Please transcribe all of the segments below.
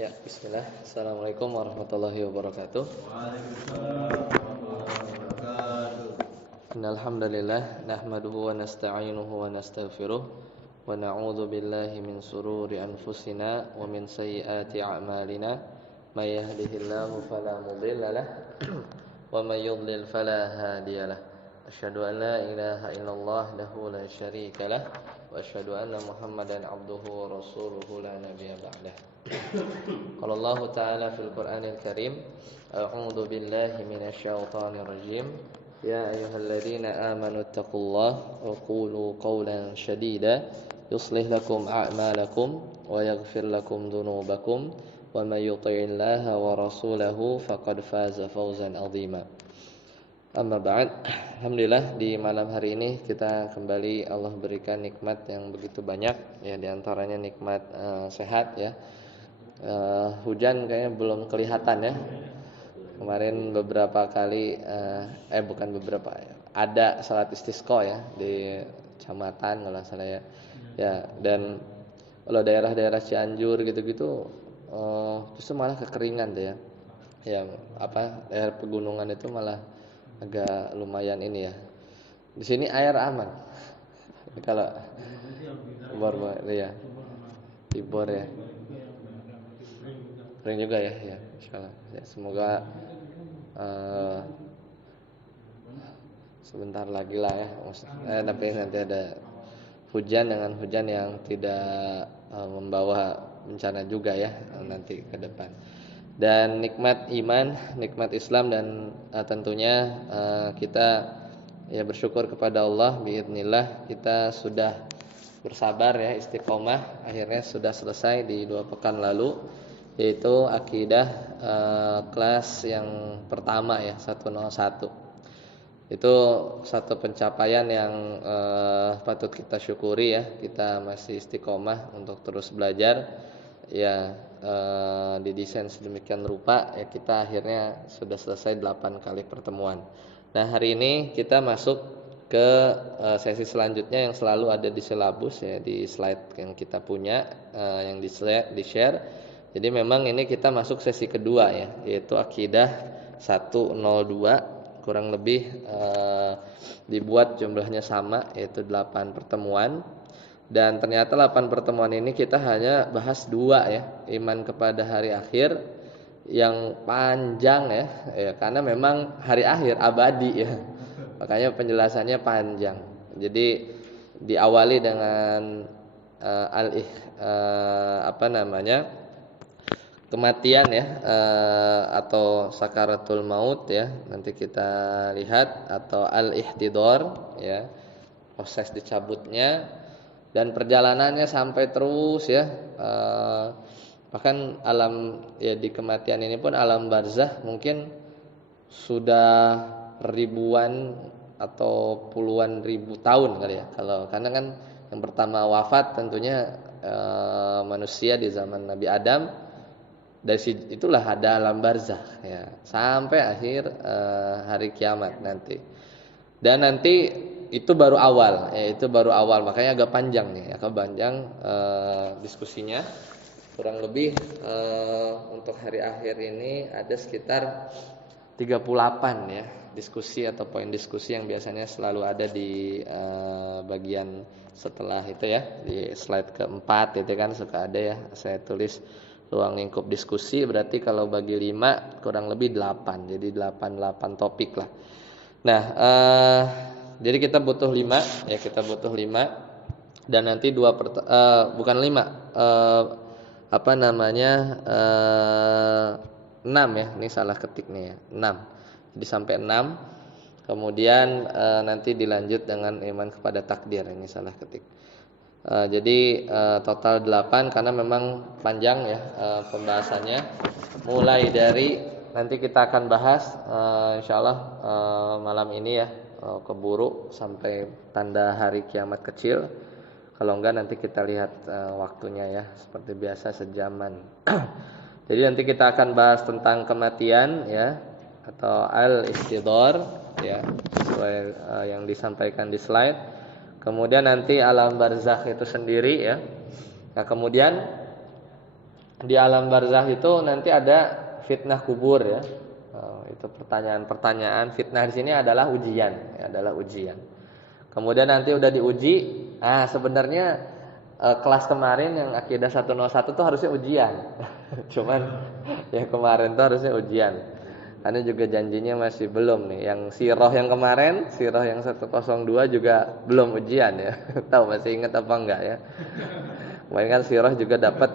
Ya, bismillah. Assalamualaikum warahmatullahi wabarakatuh. Waalaikumsalam warahmatullahi wabarakatuh. Innal hamdalillah nahmaduhu wa nasta'inuhu wa nastaghfiruh wa na'udzu billahi min sururi anfusina wa min sayyiati a'malina. May yahdihillahu fala mudilla lahu wa may yudlil fala hadiyalah. Asyhadu an la ilaha illallah wahdahu la syarika lah wa asyhadu anna Muhammadan abduhu wa rasuluhu la nabiyya ba'dah. Qala Allah Ta'ala fil Qur'anil Karim, a'udzu billahi minasyaitonir rajim. Ya ayyuhalladzina amanu taqullaha wa qulu qawlan shadida yuslih lakum a'malakum wa yaghfir lakum dhunubakum wa may yuti'illaha wa rasulahu faqad faza fawzan 'azima. Amma ba'd. Alhamdulillah di malam hari ini kita kembali Allah berikan nikmat yang begitu banyak ya, di antaranya nikmat sehat ya. Hujan kayaknya belum kelihatan ya. Kemarin beberapa kali bukan beberapa ya, ada salat istisqa ya di kecamatan kalau salah ya. Ya, dan kalau daerah-daerah Cianjur gitu-gitu justru malah kekeringan deh ya. Ya, daerah pegunungan itu malah agak lumayan ini ya. Di sini air aman. Kalau bor ya. Di bor ya. Kering juga ya, ya insyaallah. Ya, semoga sebentar lagi lah ya. Tapi nanti ada hujan dengan hujan yang tidak membawa bencana juga ya nanti ke depan. Dan nikmat iman, nikmat Islam dan tentunya kita ya bersyukur kepada Allah biidznillah kita sudah bersabar ya istiqomah akhirnya sudah selesai di 2 pekan lalu, yaitu akidah kelas yang pertama ya 101. Itu satu pencapaian yang patut kita syukuri ya. Kita masih istiqomah untuk terus belajar ya, didesain sedemikian rupa ya, kita akhirnya sudah selesai 8 kali pertemuan. Nah, hari ini kita masuk ke sesi selanjutnya yang selalu ada di silabus ya, di slide yang kita punya yang di share. Jadi memang ini kita masuk sesi kedua ya, yaitu akidah 102, kurang lebih dibuat jumlahnya sama, yaitu 8 pertemuan. Dan ternyata 8 pertemuan ini kita hanya bahas 2 ya, iman kepada hari akhir yang panjang ya, karena memang hari akhir abadi ya. Makanya penjelasannya panjang. Jadi diawali dengan kematian ya, atau sakaratul maut ya. Nanti kita lihat, atau al-ihtidar ya, proses dicabutnya dan perjalanannya sampai terus ya, bahkan alam ya, di kematian ini pun alam barzah mungkin sudah ribuan atau puluhan ribu tahun kali ya, karena kan yang pertama wafat tentunya manusia di zaman Nabi Adam, dari itulah ada alam barzah ya, sampai akhir hari kiamat nanti. Dan nanti itu baru awal ya, itu baru awal, makanya agak panjang nih, agak panjang diskusinya. Kurang lebih untuk hari akhir ini ada sekitar 38 ya diskusi atau poin diskusi yang biasanya selalu ada di bagian setelah itu ya, di slide keempat itu kan suka ada ya, saya tulis ruang lingkup diskusi, berarti kalau bagi 5 kurang lebih 8, jadi 8 topik lah. Nah, jadi kita butuh 5 ya, kita butuh 5 dan nanti 6 ya, ini salah ketik nih ya, 6. Jadi sampai 6. Kemudian nanti dilanjut dengan iman kepada takdir, ini salah ketik. Jadi total 8 karena memang panjang ya pembahasannya. Mulai dari nanti kita akan bahas insyaallah malam ini ya, keburu sampai tanda hari kiamat kecil. Kalau enggak nanti kita lihat waktunya ya, seperti biasa sejaman. Jadi nanti kita akan bahas tentang kematian ya, atau al-istidhar ya, sesuai yang disampaikan di slide. Kemudian nanti alam barzakh itu sendiri ya. Nah, kemudian di alam barzah itu nanti ada fitnah kubur ya. Itu pertanyaan-pertanyaan. Fitnah di sini adalah ujian, ya, adalah ujian. Kemudian nanti udah diuji. Sebenarnya kelas kemarin yang akidah 101 tuh harusnya ujian. Cuman yang kemarin tuh harusnya ujian. Karena juga janjinya masih belum nih. Yang sirah yang kemarin, sirah yang 102 juga belum ujian ya. Tahu masih ingat apa enggak ya? Kemarin kan sirah juga dapat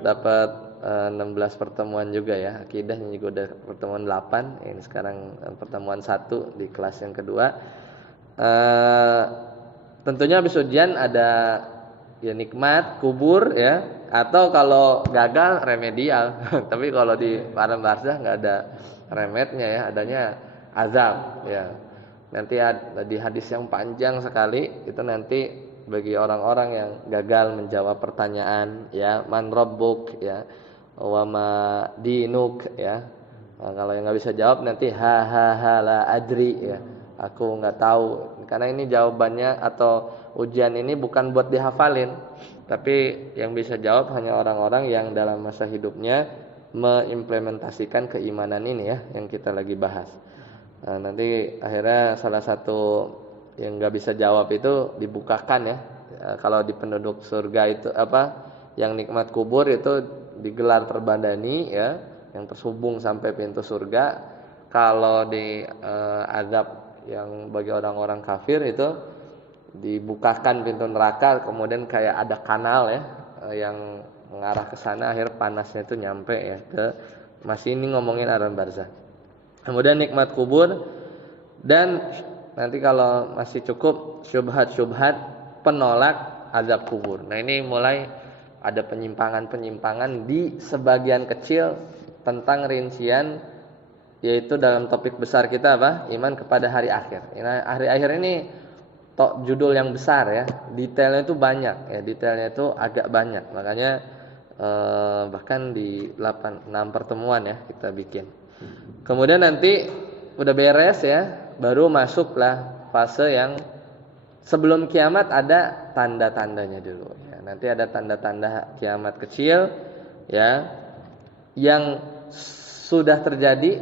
16 pertemuan juga ya. Akidahnya juga udah pertemuan 8. Ini sekarang pertemuan 1 di kelas yang kedua. Tentunya habis ujian ada ya nikmat kubur ya, atau kalau gagal remedial. Tapi kalau di alam barzah nggak ada remednya ya, adanya azab ya. Nanti di hadis yang panjang sekali itu nanti bagi orang-orang yang gagal menjawab pertanyaan ya, man rabbuk ya, wa ma dinuk ya. Kalau yang nggak bisa jawab nanti la adri ya, aku nggak tahu. Karena ini jawabannya atau ujian ini bukan buat dihafalin, tapi yang bisa jawab hanya orang-orang yang dalam masa hidupnya mengimplementasikan keimanan ini ya, yang kita lagi bahas. Nanti akhirnya salah satu yang nggak bisa jawab itu dibukakan ya. Kalau di penduduk surga itu yang nikmat kubur itu digelar perbandani ya, yang terhubung sampai pintu surga. Kalau di azab yang bagi orang-orang kafir itu dibukakan pintu neraka, kemudian kayak ada kanal ya yang mengarah ke sana, akhir panasnya itu nyampe ya ke, masih ini ngomongin alam barzah. Kemudian nikmat kubur, dan nanti kalau masih cukup syubhat-syubhat penolak azab kubur. Nah ini mulai ada penyimpangan-penyimpangan di sebagian kecil tentang rincian, yaitu dalam topik besar kita iman kepada hari akhir. Nah, hari akhir ini judul yang besar ya, detailnya itu banyak ya, detailnya itu agak banyak. Makanya bahkan di 6 pertemuan ya kita bikin. Kemudian nanti udah beres ya, baru masuklah fase yang sebelum kiamat ada tanda-tandanya dulu ya. Nanti ada tanda-tanda kiamat kecil ya, yang sudah terjadi,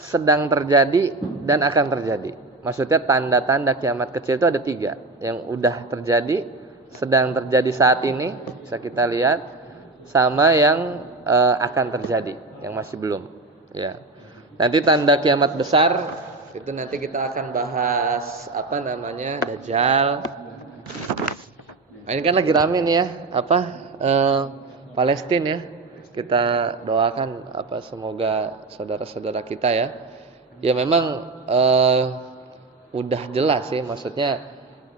sedang terjadi, dan akan terjadi. Maksudnya tanda-tanda kiamat kecil itu ada 3. Yang udah terjadi, sedang terjadi saat ini, bisa kita lihat, sama yang akan terjadi, yang masih belum ya. Nanti tanda kiamat besar itu nanti kita akan bahas Dajjal. Nah, ini kan lagi rame nih ya, Palestina ya. Kita doakan semoga saudara-saudara kita ya memang udah jelas sih, maksudnya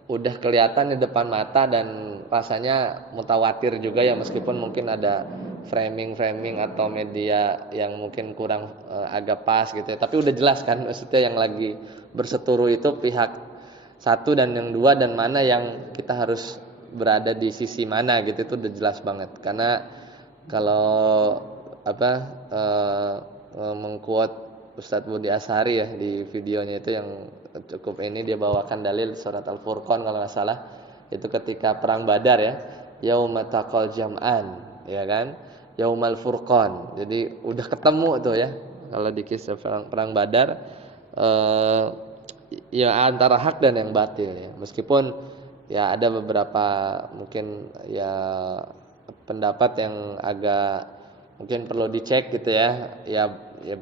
udah kelihatan di depan mata dan rasanya mutawatir juga ya, meskipun mungkin ada framing atau media yang mungkin kurang agak pas gitu ya, tapi udah jelas kan, maksudnya yang lagi berseteru itu pihak 1 dan yang 2, dan mana yang kita harus berada di sisi mana gitu, itu udah jelas banget. Karena kalau mengquote Ustadz Budi Ashari ya di videonya itu yang cukup ini, dia bawakan dalil surat Al-Furqan kalau nggak salah, itu ketika perang Badar ya, yauma taqal jam'an ya kan, yaumal furqan. Jadi udah ketemu tuh ya kalau di kisah perang Badar ya antara hak dan yang batil ya. Meskipun ya ada beberapa mungkin ya pendapat yang agak mungkin perlu dicek gitu ya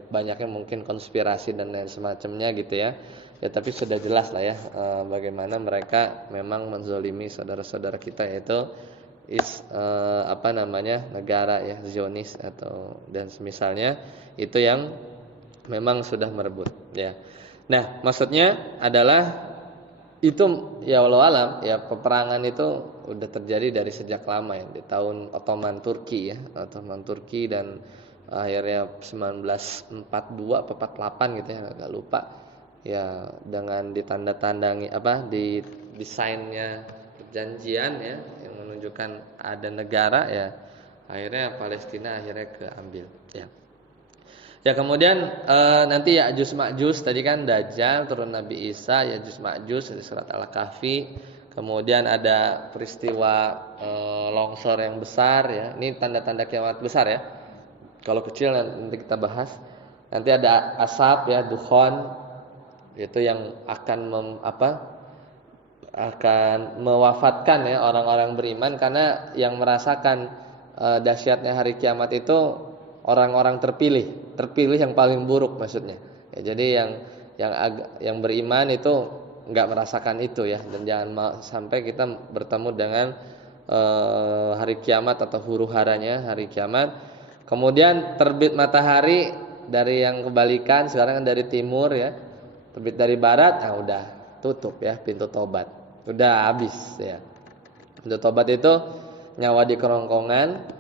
banyaknya mungkin konspirasi dan lain semacamnya gitu ya. Ya tapi sudah jelas lah ya bagaimana mereka memang menzolimi saudara-saudara kita, yaitu negara ya Zionis atau dan semisalnya itu yang memang sudah merebut ya. Nah, maksudnya adalah itu ya walau alam ya, peperangan itu udah terjadi dari sejak lama ya, di tahun Ottoman Turki dan akhirnya 1942 atau 48 gitu ya, agak lupa ya, dengan ditandatandangi di desainnya perjanjian ya yang menunjukkan ada negara ya, akhirnya Palestina akhirnya keambil ya. Ya kemudian nanti Ya'juj Ma'juj tadi kan Dajjal, turun Nabi Isa, Ya'juj Ma'juj di surat Al-Kahfi. Kemudian ada peristiwa longsor yang besar ya. Ini tanda-tanda kiamat besar ya. Kalau kecil nanti kita bahas. Nanti ada asap ya, dukhon, itu yang akan akan mewafatkan ya orang-orang beriman, karena yang merasakan dahsyatnya hari kiamat itu orang-orang terpilih yang paling buruk maksudnya. Ya, jadi yang beriman itu nggak merasakan itu ya, dan jangan sampai kita bertemu dengan hari kiamat atau huru-haranya hari kiamat. Kemudian terbit matahari dari yang kebalikan, sekarang kan dari timur ya, terbit dari barat, udah tutup ya pintu tobat, udah habis ya. Pintu tobat itu nyawa di kerongkongan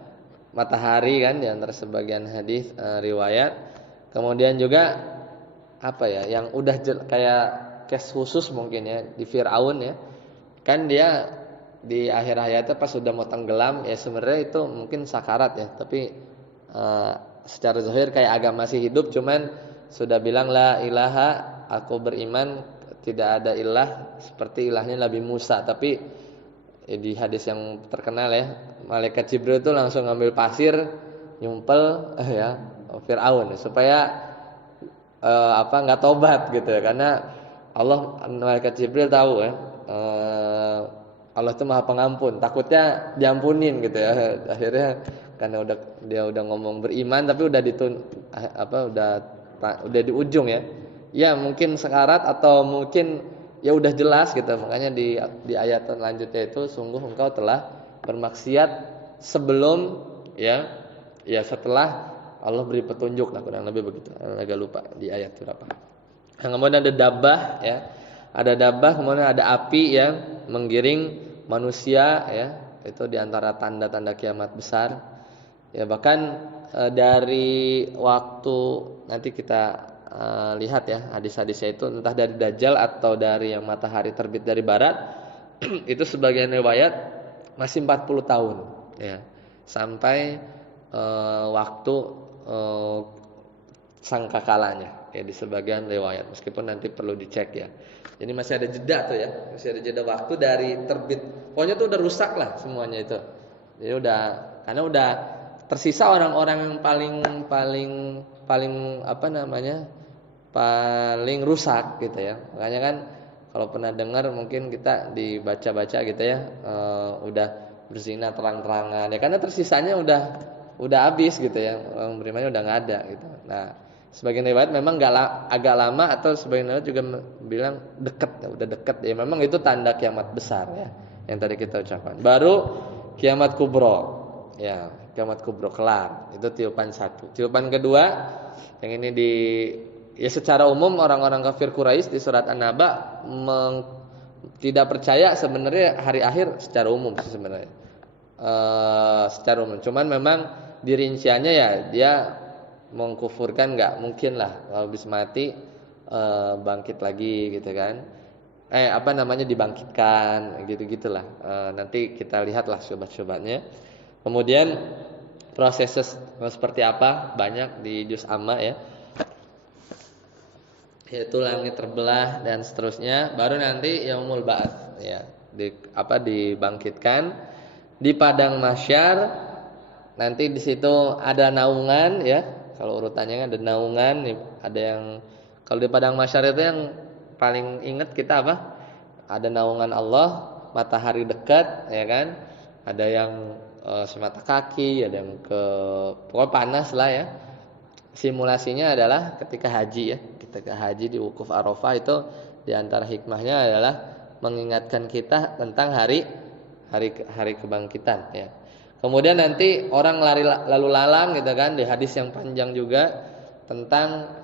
matahari kan, di antara sebagian hadis riwayat. Kemudian juga apa ya, yang udah kayak case khusus mungkin ya di Fir'aun ya, kan dia di akhir hayatnya pas sudah mau tenggelam ya, sebenarnya itu mungkin sakarat ya, tapi secara zahir kayak agak masih hidup, cuman sudah bilang la ilaha, aku beriman tidak ada ilah seperti ilahnya Nabi Musa. Tapi di hadis yang terkenal ya, malaikat Jibril itu langsung ngambil pasir nyumpel ya Fir'aun supaya nggak tobat gitu ya, karena malaikat Jibril tahu ya, Allah itu Maha Pengampun, takutnya diampunin gitu ya. Akhirnya karena dia udah ngomong beriman, tapi udah udah di ujung ya. Ya mungkin sekarat atau mungkin ya udah jelas gitu. Makanya di ayat selanjutnya itu, sungguh engkau telah bermaksiat sebelum ya setelah Allah beri petunjuk lah, kurang lebih begitu. Agak lupa di ayat berapa. Kemudian ada dabbah ya. Ada dabbah, kemudian ada api yang menggiring manusia ya. Itu diantara tanda-tanda kiamat besar. Ya bahkan dari waktu nanti kita lihat ya hadis-hadisnya itu, entah dari Dajjal atau dari yang matahari terbit dari barat itu sebagian riwayat masih 40 tahun ya, sampai waktu sangkakalanya ya, di sebagian riwayat, meskipun nanti perlu dicek ya. Jadi masih ada jeda tuh ya, masih ada jeda waktu dari terbit. Pokoknya tuh udah rusak lah semuanya itu. Jadi karena udah tersisa orang-orang yang paling paling rusak gitu ya. Makanya kan kalau pernah dengar mungkin kita dibaca-baca gitu ya, udah berzina terang-terangan ya, karena tersisanya udah habis gitu ya, orang berimannya udah nggak ada gitu. Nah, sebagian riwayat memang agak lama, atau sebagian riwayat juga bilang udah deket ya. Memang itu tanda kiamat besar ya, yang tadi kita ucapkan. Baru kiamat kubro ya, kiamat kubro kelar, itu tiupan satu. Tiupan kedua yang ini ya secara umum orang-orang kafir Quraisy di surat An-Naba tidak percaya sebenarnya hari akhir secara umum sih sebenarnya. Secara umum, cuman memang dirinciannya ya dia mengkufurkan nggak mungkin lah kalau habis mati bangkit lagi gitu kan. Dibangkitkan gitu-gitulah. Nanti kita lihatlah syubhat-syubhatnya. Kemudian prosesnya seperti apa banyak di juz amma ya, yaitu langit terbelah dan seterusnya. Baru nanti yaumul ba'ats ya, dibangkitkan di padang mahsyar. Nanti di situ ada naungan ya, kalau urutannya ada naungan. Ada yang kalau di padang mahsyar itu yang paling ingat kita apa? Ada naungan Allah, matahari dekat ya kan. Ada yang semata kaki, ada yang pokoknya panas lah ya. Simulasinya adalah ketika haji ya. Ketika haji di wukuf Arafah itu, di antara hikmahnya adalah mengingatkan kita tentang hari kebangkitan ya. Kemudian nanti orang lalu lalang gitu kan, di hadis yang panjang juga tentang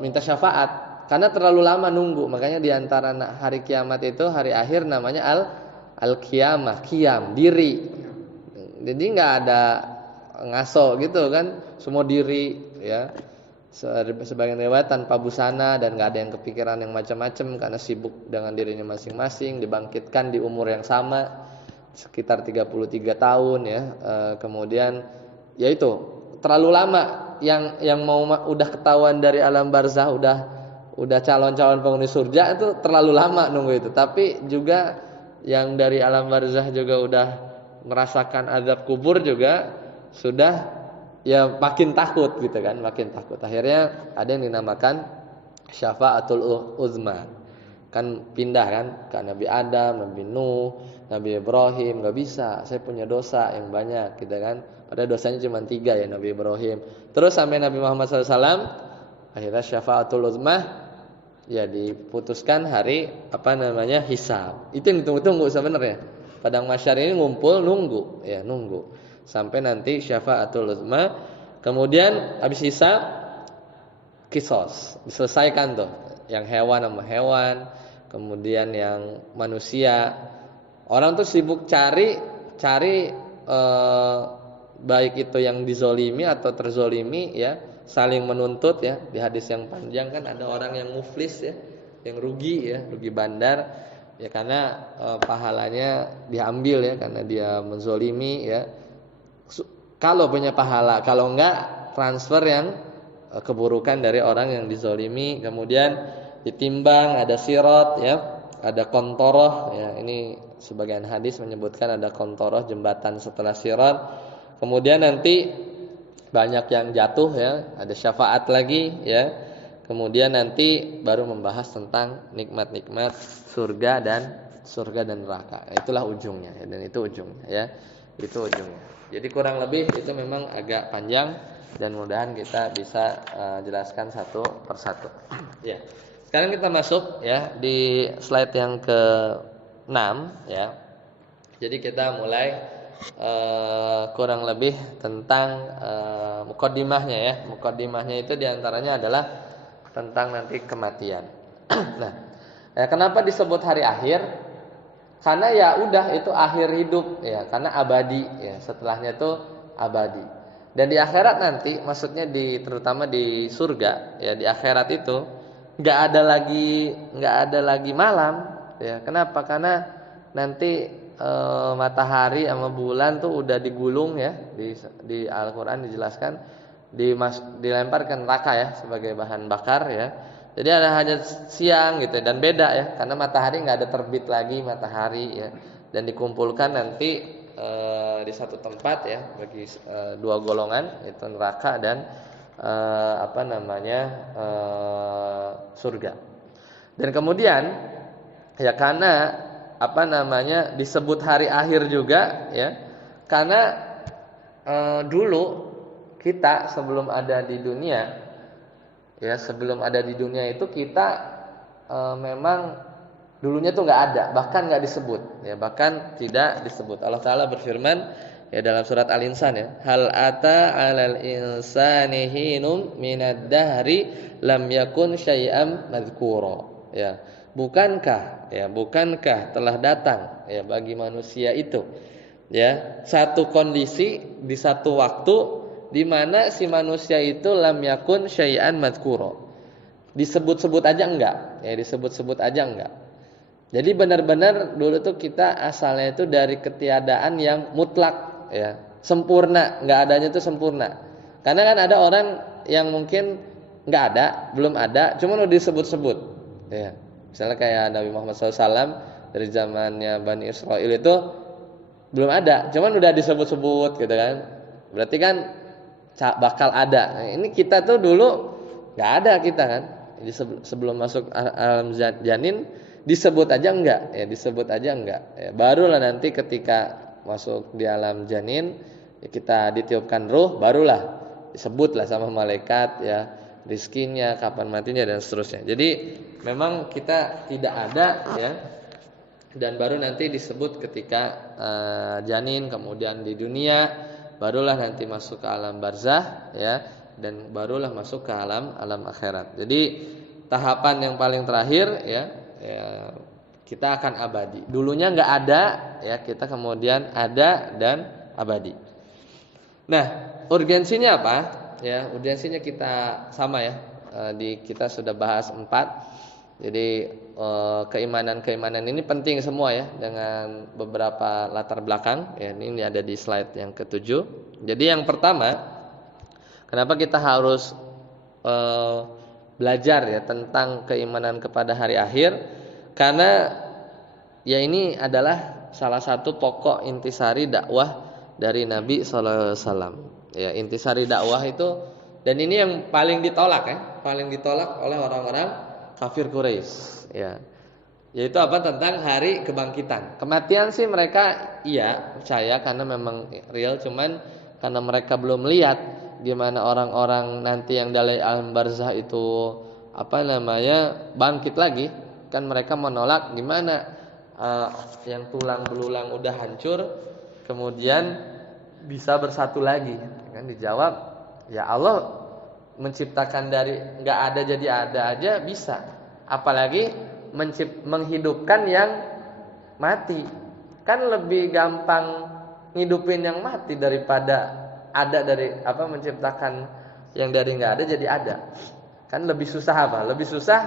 minta syafaat karena terlalu lama nunggu. Makanya di antara hari kiamat itu, hari akhir namanya al-qiyamah, qiyam, diri. Jadi enggak ada ngaso gitu kan, semua diri ya. Sebagian riwayat tanpa busana dan enggak ada yang kepikiran yang macam-macam karena sibuk dengan dirinya masing-masing. Dibangkitkan di umur yang sama, sekitar 33 tahun ya. Kemudian ya itu terlalu lama, yang mau udah ketahuan dari alam barzah, udah calon-calon penghuni surga itu terlalu lama nunggu itu. Tapi juga yang dari alam barzah juga udah merasakan azab kubur juga sudah ya makin takut gitu kan, makin takut. Akhirnya ada yang dinamakan syafaatul uzma. Kan pindah kan ke Nabi Adam, Nabi Nuh, Nabi Ibrahim, nggak bisa. Saya punya dosa yang banyak gitu kan. Padahal dosanya cuma 3 ya Nabi Ibrahim. Terus sampai Nabi Muhammad SAW, akhirnya syafaatul uzma ya diputuskan hari hisab. Itu yang ditunggu-tunggu sebenarnya. Padang mahsyar ini ngumpul nunggu sampai nanti syafaatul uzma. Kemudian habis hisab kisos, diselesaikan tuh. Yang hewan sama hewan, kemudian yang manusia. Orang tuh sibuk cari baik itu yang dizolimi atau terzolimi ya, saling menuntut ya. Di hadis yang panjang kan ada orang yang muflis ya, yang rugi bandar ya, karena pahalanya diambil ya, karena dia menzolimi ya. Kalau punya pahala, kalau enggak transfer yang keburukan dari orang yang dizolimi. Kemudian ditimbang, ada sirat ya, ada kontoroh ya. Ini sebagian hadis menyebutkan ada kontoroh, jembatan setelah sirat. Kemudian nanti banyak yang jatuh ya, ada syafaat lagi ya. Kemudian nanti baru membahas tentang nikmat-nikmat surga dan neraka. Itulah ujungnya ya, dan itu ujungnya ya. Itu ujungnya. Jadi kurang lebih itu memang agak panjang dan mudahan kita bisa jelaskan satu persatu. Ya. Sekarang kita masuk ya di slide yang ke-6 ya. Jadi kita mulai kurang lebih tentang mukaddimahnya ya. Mukaddimahnya itu diantaranya adalah tentang nanti kematian. Nah, ya kenapa disebut hari akhir? Karena ya udah itu akhir hidup ya, karena abadi ya, setelahnya itu abadi. Dan di akhirat nanti, maksudnya terutama di surga ya, di akhirat itu nggak ada lagi malam ya. Kenapa? Karena nanti matahari sama bulan tuh udah digulung ya, di Al-Qur'an dijelaskan dilemparkan neraka ya sebagai bahan bakar ya. Jadi ada hanya siang gitu dan beda ya, karena matahari nggak ada terbit lagi matahari ya, dan dikumpulkan nanti di satu tempat ya bagi dua golongan, itu neraka dan surga. Dan kemudian ya karena disebut hari akhir juga ya, karena dulu kita sebelum ada di dunia ya, sebelum ada di dunia itu kita memang dulunya tuh nggak ada, bahkan nggak disebut ya, bahkan tidak disebut. Allah Taala berfirman ya dalam surat Al-Insan ya, hal ata 'alal insani hinum minad dahri lam yakun syai'am madzkura ya, bukankah telah datang ya bagi manusia itu ya satu kondisi di satu waktu di mana si manusia itu lam yakun syai'an madzkura, disebut-sebut aja enggak ya, disebut-sebut aja enggak. Jadi benar-benar dulu tuh kita asalnya itu dari ketiadaan yang mutlak ya, sempurna, enggak adanya itu sempurna. Karena kan ada orang yang mungkin enggak ada, belum ada, cuma udah disebut-sebut ya. Misalnya kayak Nabi Muhammad SAW dari zamannya Bani Israil itu belum ada, cuma udah disebut-sebut gitu kan. Berarti kan bakal ada. Nah, ini kita tuh dulu nggak ada kita kan. Jadi sebelum masuk alam janin disebut aja enggak ya, disebut aja enggak ya. Barulah nanti ketika masuk di alam janin ya, kita ditiupkan ruh, barulah disebutlah sama malaikat ya, rizkinya, kapan matinya dan seterusnya. Jadi memang kita tidak ada ya, dan baru nanti disebut ketika janin, kemudian di dunia, barulah nanti masuk ke alam barzah ya, dan barulah masuk ke alam akhirat. Jadi tahapan yang paling terakhir ya, kita akan abadi. Dulunya nggak ada ya, kita kemudian ada dan abadi. Nah, urgensinya apa? Ya, urgensinya kita sama ya. Kita sudah bahas 4. Jadi keimanan ini penting semua ya, dengan beberapa latar belakang ya. Ini ada di slide yang ke-7. Jadi yang pertama, kenapa kita harus belajar ya tentang keimanan kepada hari akhir? Karena ya ini adalah salah satu pokok intisari dakwah dari Nabi sallallahu alaihi wasallam. Ya, intisari dakwah itu, dan ini yang paling ditolak ya, paling ditolak oleh orang-orang kafir Quraisy, ya. Yaitu apa? Tentang hari kebangkitan. Kematian sih mereka iya percaya karena memang real, cuman karena mereka belum lihat gimana orang-orang nanti yang dari alam barzah itu apa namanya bangkit lagi, kan mereka menolak gimana yang tulang belulang udah hancur kemudian bisa bersatu lagi. Kan dijawab, ya Allah menciptakan dari nggak ada jadi ada aja bisa, apalagi menghidupkan yang mati. Kan lebih gampang ngidupin yang mati daripada ada dari apa menciptakan yang dari nggak ada jadi ada. Kan lebih susah apa? Lebih susah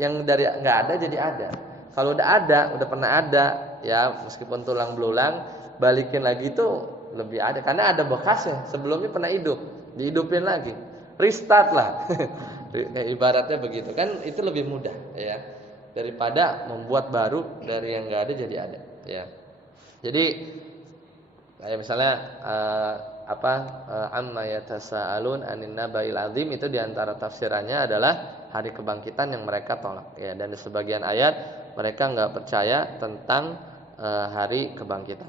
yang dari nggak ada jadi ada. Kalau udah ada, udah pernah ada, ya meskipun tulang belulang, balikin lagi itu lebih ada karena ada bekasnya. Sebelumnya pernah hidup, dihidupin lagi, restart lah. Ibaratnya begitu kan, itu lebih mudah ya daripada membuat baru dari yang nggak ada jadi ada, ya. Jadi kayak misalnya amma yatasaalun anin nabail azim, itu diantara tafsirannya adalah hari kebangkitan yang mereka tolak, ya. Dan di sebagian ayat mereka nggak percaya tentang hari kebangkitan.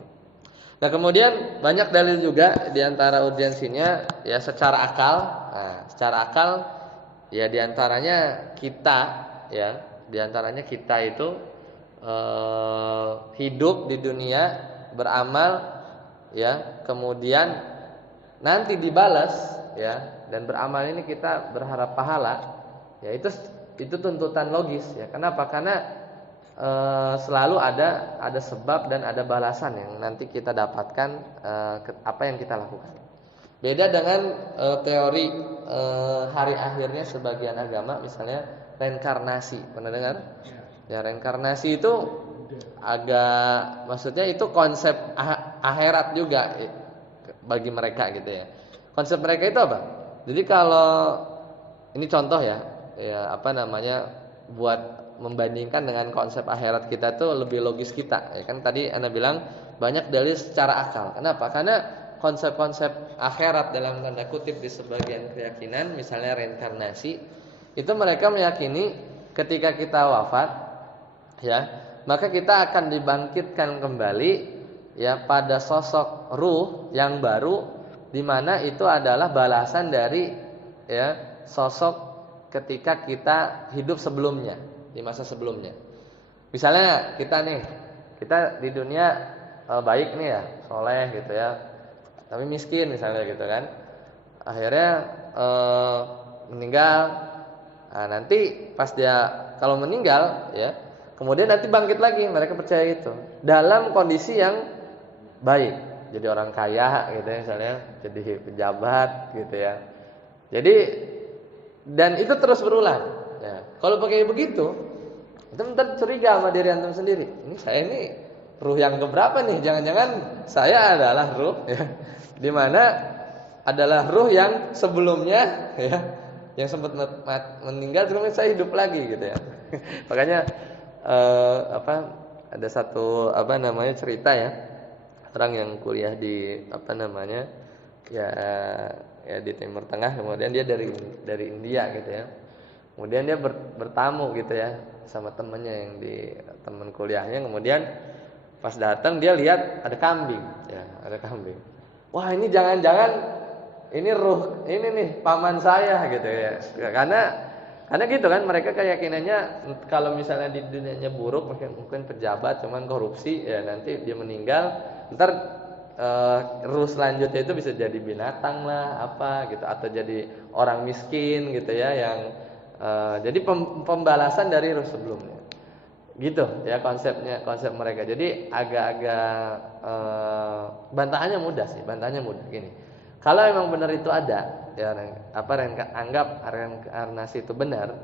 Nah kemudian banyak dalil juga diantara urgensinya ya secara akal. Nah, secara akal ya diantaranya kita ya. Di antaranya kita itu hidup di dunia beramal ya, kemudian nanti dibalas ya, dan beramal ini kita berharap pahala ya, itu tuntutan logis ya. Kenapa? Karena selalu ada sebab dan ada balasan yang nanti kita dapatkan apa yang kita lakukan. Beda dengan teori hari akhirnya sebagian agama, misalnya reinkarnasi. Pernah dengar? Ya, reinkarnasi itu agak, maksudnya itu konsep akhirat juga bagi mereka gitu ya. Konsep mereka itu apa? Jadi kalau ini contoh ya apa namanya buat membandingkan dengan konsep akhirat kita tuh lebih logis kita. Ya kan tadi Anda bilang banyak dalil secara akal. Kenapa? Karena konsep-konsep akhirat dalam tanda kutip di sebagian keyakinan, misalnya reinkarnasi, itu mereka meyakini ketika kita wafat ya, maka kita akan dibangkitkan kembali ya pada sosok ruh yang baru, di mana itu adalah balasan dari ya sosok ketika kita hidup sebelumnya, di masa sebelumnya. Misalnya kita di dunia baik nih ya, soleh gitu ya, tapi miskin misalnya gitu kan. Akhirnya meninggal. Nah, nanti pas dia kalau meninggal ya, kemudian nanti bangkit lagi, mereka percaya itu dalam kondisi yang baik, jadi orang kaya gitu ya, misalnya jadi pejabat gitu ya. Jadi dan itu terus berulang ya. Kalau pakai begitu, itu ntar curiga sama diri antum sendiri, ini saya ini ruh yang keberapa nih? Jangan-jangan saya adalah ruh ya, dimana adalah ruh yang sebelumnya ya, yang sempat meninggal terus saya hidup lagi gitu ya. Makanya ada satu cerita ya, orang yang kuliah di ya di Timur Tengah, kemudian dia dari India gitu ya. Kemudian dia bertamu gitu ya sama temennya yang teman kuliahnya. Kemudian pas datang dia lihat ada kambing ya, ada kambing. Wah, ini jangan-jangan ini ruh ini nih paman saya gitu ya. Karena gitu kan, mereka keyakinannya kalau misalnya di dunianya buruk, mungkin pejabat cuman korupsi ya, nanti dia meninggal ntar ruh selanjutnya itu bisa jadi binatang lah apa gitu, atau jadi orang miskin gitu ya, yang jadi pembalasan dari ruh sebelumnya gitu ya, konsep mereka. Jadi agak-agak bantahannya mudah gini. Kalau emang benar itu ada, ya anggap reinkarnasi itu benar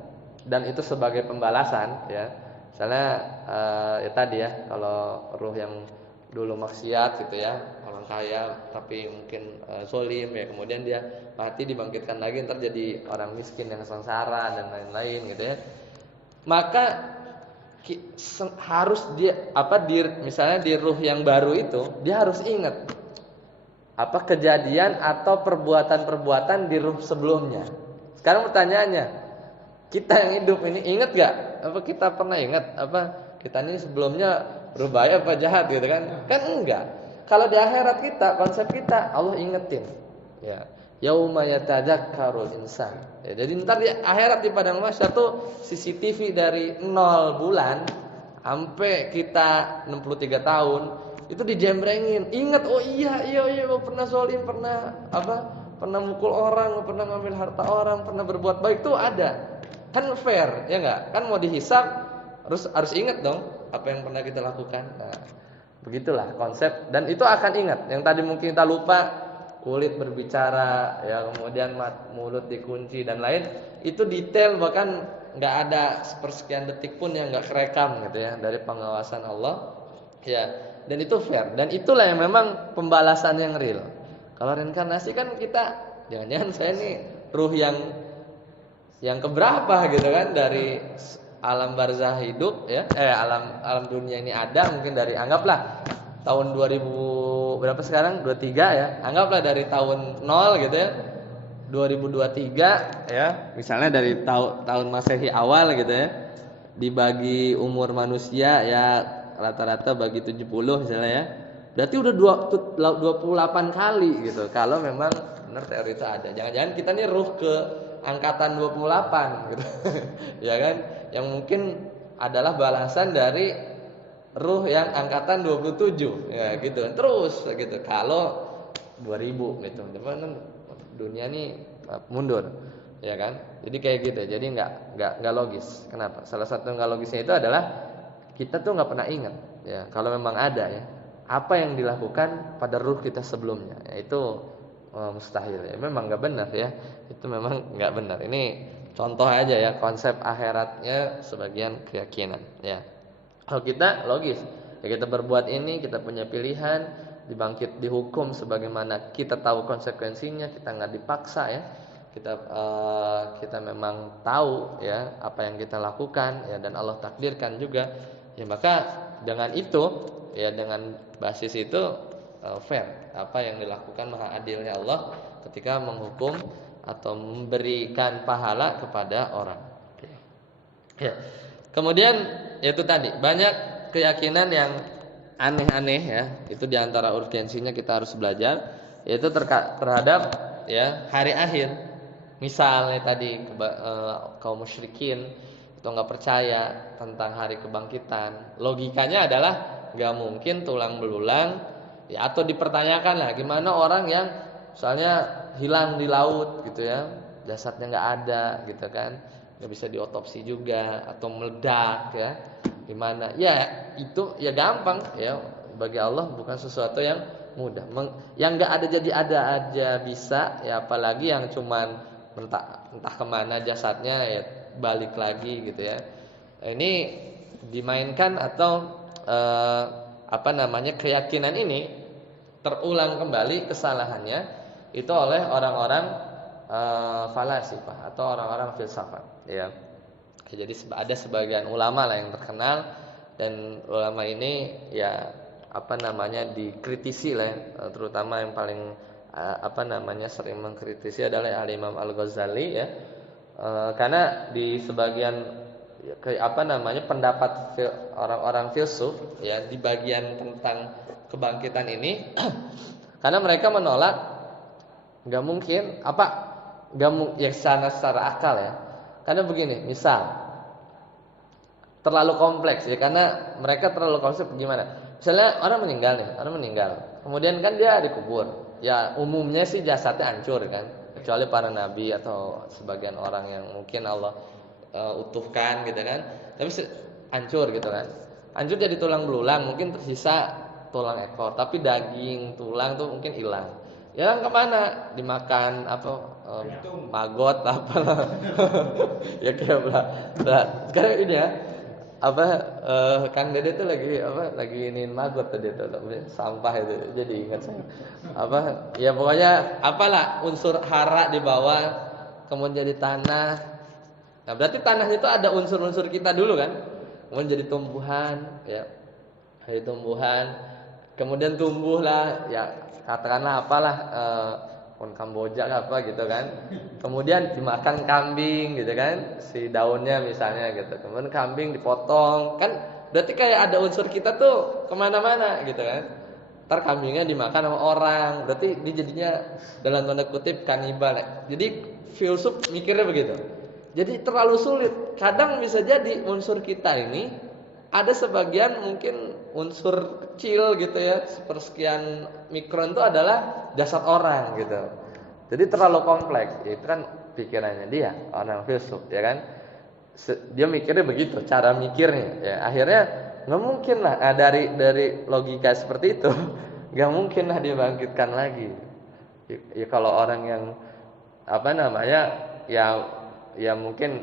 dan itu sebagai pembalasan, ya. Misalnya ya tadi ya, kalau ruh yang dulu maksiat gitu ya, orang kaya tapi mungkin zolim ya, kemudian dia mati dibangkitkan lagi, ntar jadi orang miskin yang sengsara dan lain-lain gitu ya. Maka harus dia misalnya di ruh yang baru itu dia harus ingat kejadian atau perbuatan-perbuatan di ruh sebelumnya. Sekarang pertanyaannya, kita yang hidup ini ingat gak? Apa kita pernah ingat kita ini sebelumnya berbahaya apa jahat gitu kan? Kan enggak. Kalau di akhirat kita, konsep kita Allah ingetin. Ya, yauma yatadzakkarul insan. Ya, jadi ntar di akhirat di padang mahsyar tuh CCTV dari 0 bulan sampai kita 63 tahun itu dijembrengin. Ingat, oh iya pernah zolim, pernah pernah mukul orang, pernah ngambil harta orang, pernah berbuat baik tuh ada. Kan fair, ya enggak? Kan mau dihisab harus ingat dong apa yang pernah kita lakukan. Nah, begitulah konsep dan itu akan ingat. Yang tadi mungkin kita lupa, kulit berbicara, ya kemudian mulut dikunci dan lain, itu detail bahkan enggak ada sepersekian detik pun yang enggak kerekam gitu ya dari pengawasan Allah. Ya, dan itu fair dan itulah yang memang pembalasan yang real. Kalau reinkarnasi kan kita jangan-jangan saya nih ruh yang keberapa gitu kan dari alam barzah hidup ya alam dunia ini ada mungkin dari anggaplah tahun 2000 berapa sekarang 23 ya anggaplah dari tahun 0 gitu ya 2023 ya misalnya dari tahun Masehi awal gitu ya dibagi umur manusia ya rata-rata bagi 70 misalnya ya berarti udah 28 kali gitu kalau memang benar teori itu ada. Jangan-jangan kita nih ruh ke angkatan 28 gitu. Ya kan? Yang mungkin adalah balasan dari ruh yang angkatan 27 ya gitu. Terus gitu. Kalau 2000 gitu. Cuman dunia nih mundur. Ya kan? Jadi kayak gitu. Jadi enggak logis. Kenapa? Salah satu enggak logisnya itu adalah kita tuh enggak pernah ingat ya kalau memang ada ya apa yang dilakukan pada ruh kita sebelumnya. Ya, itu mustahil ya. Memang enggak benar ya. Itu memang enggak benar. Ini contoh aja ya konsep akhiratnya sebagian keyakinan ya. Kalau kita logis, ya kita berbuat ini, kita punya pilihan, dihukum sebagaimana kita tahu konsekuensinya, kita enggak dipaksa ya. Kita memang tahu ya apa yang kita lakukan ya dan Allah takdirkan juga. Ya maka dengan itu ya dengan basis itu fair apa yang dilakukan maha adilnya Allah ketika menghukum atau memberikan pahala kepada orang. Ya. Kemudian itu tadi banyak keyakinan yang aneh-aneh ya. Itu diantara urgensinya kita harus belajar yaitu terhadap ya hari akhir. Misalnya tadi kaum musyrikin itu enggak percaya tentang hari kebangkitan. Logikanya adalah enggak mungkin tulang belulang ya atau dipertanyakan lah gimana orang yang misalnya hilang di laut gitu ya, jasadnya enggak ada gitu kan. Enggak bisa diotopsi juga atau meledak ya. Gimana? Ya itu ya gampang ya bagi Allah bukan sesuatu yang mudah. Yang enggak ada jadi ada aja bisa ya apalagi yang cuman entah kemana jasadnya ya balik lagi gitu ya. Ini dimainkan atau keyakinan ini terulang kembali kesalahannya itu oleh orang-orang falasifah atau orang-orang filsafat ya. Jadi ada sebagian ulama lah yang terkenal dan ulama ini ya dikritisi lah terutama yang paling sering mengkritisi adalah Al-Imam Al-Ghazali ya. Karena di sebagian pendapat orang-orang filsuf ya di bagian tentang kebangkitan ini karena mereka menolak enggak mungkin secara akal ya. Karena begini, misal terlalu kompleks ya karena mereka terlalu konsep gimana? Misalnya orang meninggal. Kemudian kan dia dikubur. Ya umumnya sih jasadnya hancur kan, kecuali para nabi atau sebagian orang yang mungkin Allah utuhkan gitu kan. Tapi hancur gitu kan. Hancur jadi tulang belulang, mungkin tersisa tulang ekor, tapi daging, tulang tuh mungkin hilang. Ya kemana? Dimakan maggot apa? Ya kayak sekarang ini ya Kang Dede tuh lagi iniin maggot tadi tuh sampah itu jadi ingat saya ya pokoknya apalah unsur hara di bawah kemudian jadi tanah. Nah berarti tanah itu ada unsur-unsur kita dulu kan kemudian jadi tumbuhan, ya, jadi tumbuhan, kemudian tumbuhlah, ya, katakanlah apalah, Kamboja apa gitu kan, kemudian dimakan kambing gitu kan, si daunnya misalnya gitu, kemudian kambing dipotong, kan berarti kayak ada unsur kita tuh kemana-mana gitu kan. Ntar kambingnya dimakan sama orang, berarti dia jadinya dalam tanda kutip kanibal. Jadi filsuf mikirnya begitu. Jadi terlalu sulit. Kadang bisa jadi unsur kita ini ada sebagian mungkin unsur kecil gitu ya, sepersekian mikron itu adalah jasad orang gitu. Jadi terlalu kompleks. Ya, itu kan pikirannya dia, orang filsuf ya kan. Dia mikirnya begitu, cara mikirnya. Ya, akhirnya nggak mungkin lah, dari logika seperti itu nggak mungkin lah dibangkitkan lagi. Ya kalau orang yang apa namanya, ya mungkin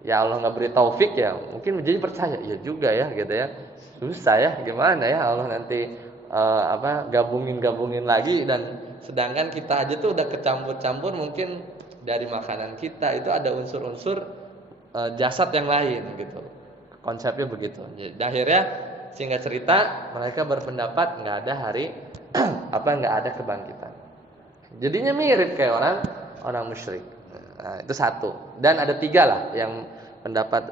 ya Allah nggak beri taufik, ya mungkin menjadi percaya, ya juga ya gitu ya, susah ya, gimana ya Allah nanti gabungin lagi, dan sedangkan kita aja tuh udah kecampur-campur, mungkin dari makanan kita itu ada unsur-unsur jasad yang lain gitu. Konsepnya begitu. Jadi akhirnya singkat cerita mereka berpendapat nggak ada hari nggak ada kebangkitan. Jadinya mirip kayak orang musyrik. Nah, itu satu. Dan ada 3 lah yang pendapat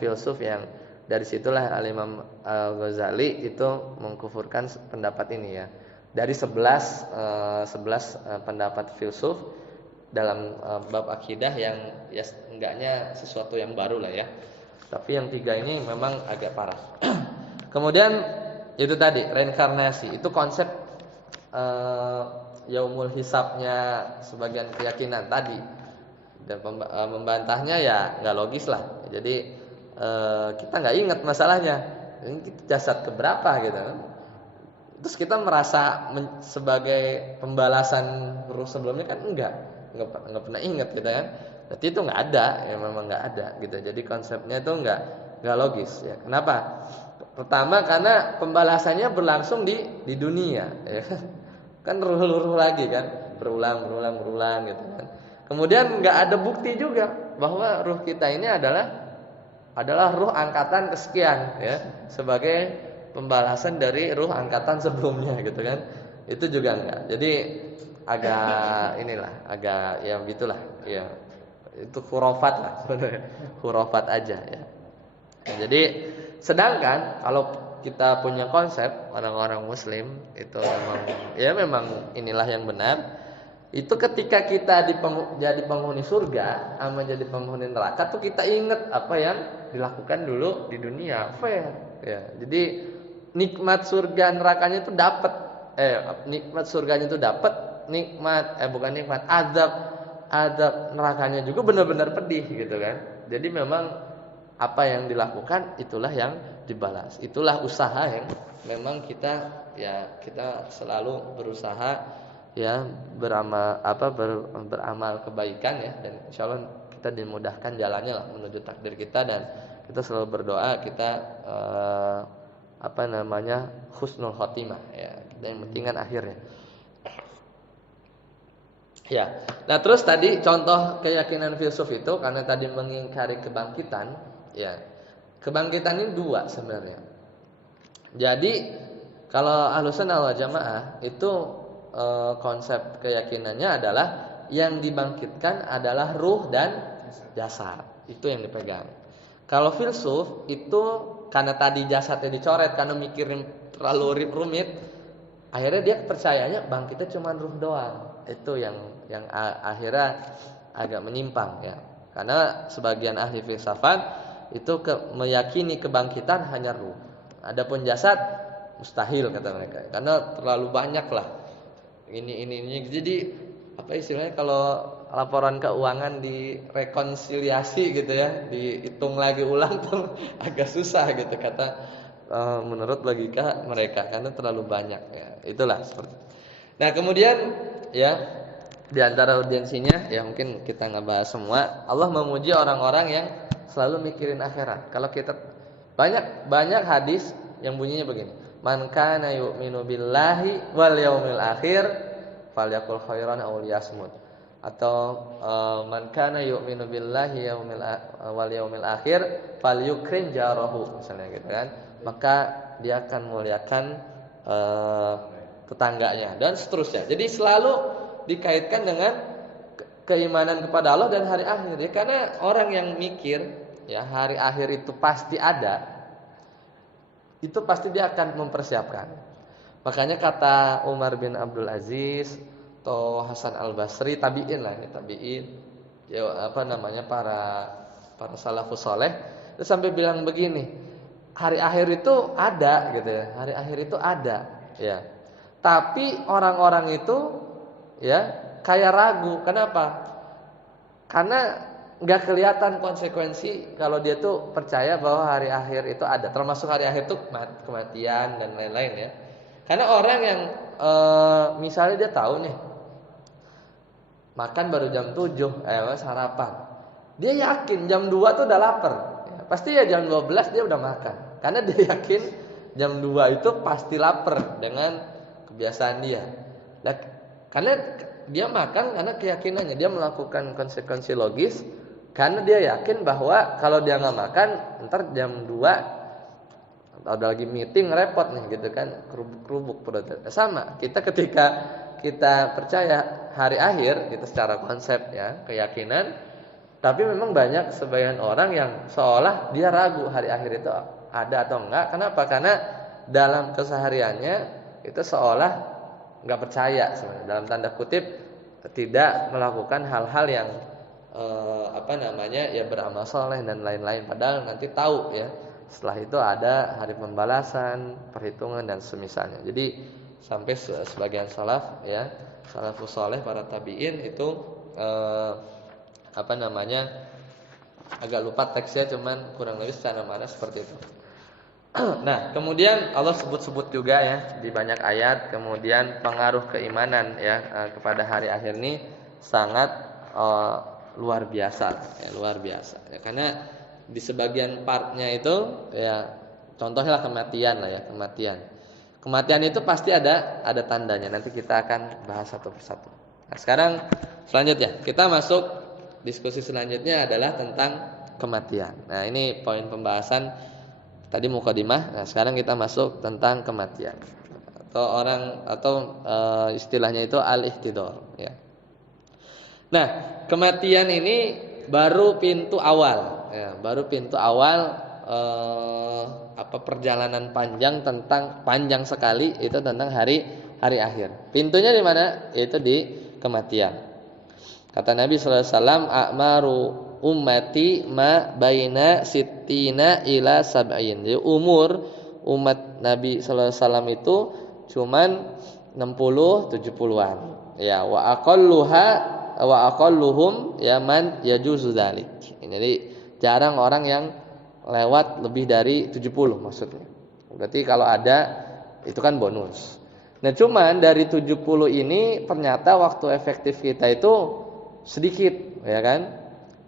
filsuf yang dari situlah Al-Imam Al-Ghazali itu mengkufurkan pendapat ini ya. Dari 11 pendapat filsuf dalam bab akidah yang ya enggaknya sesuatu yang baru lah ya. Tapi yang 3 ini memang agak parah. Kemudian itu tadi reinkarnasi, itu konsep yaumul hisabnya sebagian keyakinan tadi, dan membantahnya ya nggak logis lah. Jadi kita nggak ingat masalahnya, ini kita jasad keberapa gitu kan. Terus kita merasa sebagai pembalasan ruh sebelumnya kan nggak pernah ingat gitu kan. Berarti itu nggak ada, ya memang nggak ada gitu. Jadi konsepnya itu nggak logis ya. Kenapa? Pertama karena pembalasannya berlangsung di dunia, ya kan ruh lagi kan, berulang gitu kan. Kemudian nggak ada bukti juga bahwa ruh kita ini adalah ruh angkatan kesekian ya, sebagai pembalasan dari ruh angkatan sebelumnya gitu kan. Itu juga enggak. Jadi agak ya begitulah ya. Itu khurafat lah sebenarnya. Khurafat aja ya. Jadi sedangkan kalau kita punya konsep orang-orang muslim itu memang inilah yang benar. Itu ketika kita jadi penghuni surga sama jadi penghuni neraka tuh kita ingat apa yang dilakukan dulu di dunia, fair ya. Jadi nikmat surga nerakanya itu dapat, nikmat surganya itu dapat, bukan nikmat, azab nerakanya juga benar-benar pedih gitu kan. Jadi memang apa yang dilakukan itulah yang dibalas. Itulah usaha yang memang kita selalu berusaha ya beramal kebaikan ya, dan insyaallah kita dimudahkan jalannya lah menuju takdir kita, dan kita selalu berdoa kita husnul khotimah ya. Yang penting kan akhirnya. Ya. Nah, terus tadi contoh keyakinan filsuf itu karena tadi mengingkari kebangkitan, ya. Kebangkitan ini 2 sebenarnya. Jadi kalau Ahlussunnah wal Jamaah itu konsep keyakinannya adalah yang dibangkitkan adalah ruh dan jasad. Itu yang dipegang. Kalau filsuf itu karena tadi jasadnya dicoret karena mikirin terlalu rumit, akhirnya dia percayanya bangkitnya cuma ruh doang. Itu yang akhirnya agak menyimpang ya. Karena sebagian ahli filsafat itu meyakini kebangkitan hanya ruh. Adapun jasad mustahil kata mereka. Karena terlalu banyak lah. Ini. Jadi apa istilahnya kalau laporan keuangan direkonsiliasi gitu ya, dihitung lagi ulang tuh agak susah gitu kata menurut logika mereka karena terlalu banyak ya. Itulah seperti. Nah, kemudian ya di antara urgensinya ya mungkin kita nggak bahas semua. Allah memuji orang-orang yang selalu mikirin akhirat. Kalau kita banyak hadis yang bunyinya begini. Man kana yu'minu billahi wal yaumil akhir falyaqul khairan aw liyasmut. atau man kana yu'minu billahi wal yaumil akhir falyukrim jarahu misalnya gitu kan, maka dia akan muliakan tetangganya dan seterusnya. Jadi selalu dikaitkan dengan keimanan kepada Allah dan hari akhir ya, karena orang yang mikir ya hari akhir itu pasti ada, itu pasti dia akan mempersiapkan. Makanya kata Umar bin Abdul Aziz atau Hasan Al-Basri, tabi'in lah, ini tabi'in ya, para salafus saleh itu sampai bilang begini, hari akhir itu ada gitu ya, hari akhir itu ada ya. Tapi orang-orang itu ya kayak ragu. Kenapa? Karena nggak kelihatan konsekuensi kalau dia tuh percaya bahwa hari akhir itu ada. Termasuk hari akhir itu kematian dan lain-lain ya. Karena orang yang misalnya dia tahu nih makan baru jam 7, sarapan. Dia yakin jam 2 tuh udah lapar. Ya, pasti ya jam 12 dia udah makan. Karena dia yakin jam 2 itu pasti lapar dengan kebiasaan dia. Nah, karena dia makan karena keyakinannya, dia melakukan konsekuensi logis karena dia yakin bahwa kalau dia nggak makan ntar jam 2 ada lagi meeting repot nih gitu kan, kerubuk perut. Sama kita ketika kita percaya hari akhir kita secara konsep ya, keyakinan, tapi memang banyak sebagian orang yang seolah dia ragu hari akhir itu ada atau enggak. Kenapa? Karena dalam kesehariannya itu seolah nggak percaya sebenarnya, dalam tanda kutip tidak melakukan hal-hal yang ya beramal soleh dan lain-lain, padahal nanti tahu ya setelah itu ada hari pembalasan, perhitungan dan semisalnya. Jadi sampai sebagian salaf ya, salafus soleh, para tabiin itu agak lupa teksnya, cuman kurang lebih secara makna seperti itu. Nah, kemudian Allah sebut-sebut juga ya di banyak ayat, kemudian pengaruh keimanan ya kepada hari akhir ini sangat luar biasa ya, luar biasa ya, karena di sebagian partnya itu ya, contohnya lah kematian lah ya, kematian itu pasti ada tandanya, nanti kita akan bahas satu persatu. Nah, sekarang selanjutnya kita masuk diskusi selanjutnya adalah tentang kematian. Nah, ini poin pembahasan tadi mukadimah. Nah, sekarang kita masuk tentang kematian. Atau istilahnya itu al-ihtidar ya. Nah, kematian ini baru pintu awal ya, perjalanan panjang sekali itu tentang hari akhir. Pintunya di mana? Yaitu di kematian. Kata Nabi sallallahu alaihi wasallam, "A'maru ummati ma baina sittina ila sab'in." Jadi umur umat Nabi sallallahu alaihi wasallam itu cuman 60-70-an. Ya, wa aqalluhum ya man yajuzu dzalik. Jadi jarang orang yang lewat lebih dari 70 maksudnya. Berarti kalau ada itu kan bonus. Nah, cuman dari 70 ini ternyata waktu efektif kita itu sedikit, ya kan?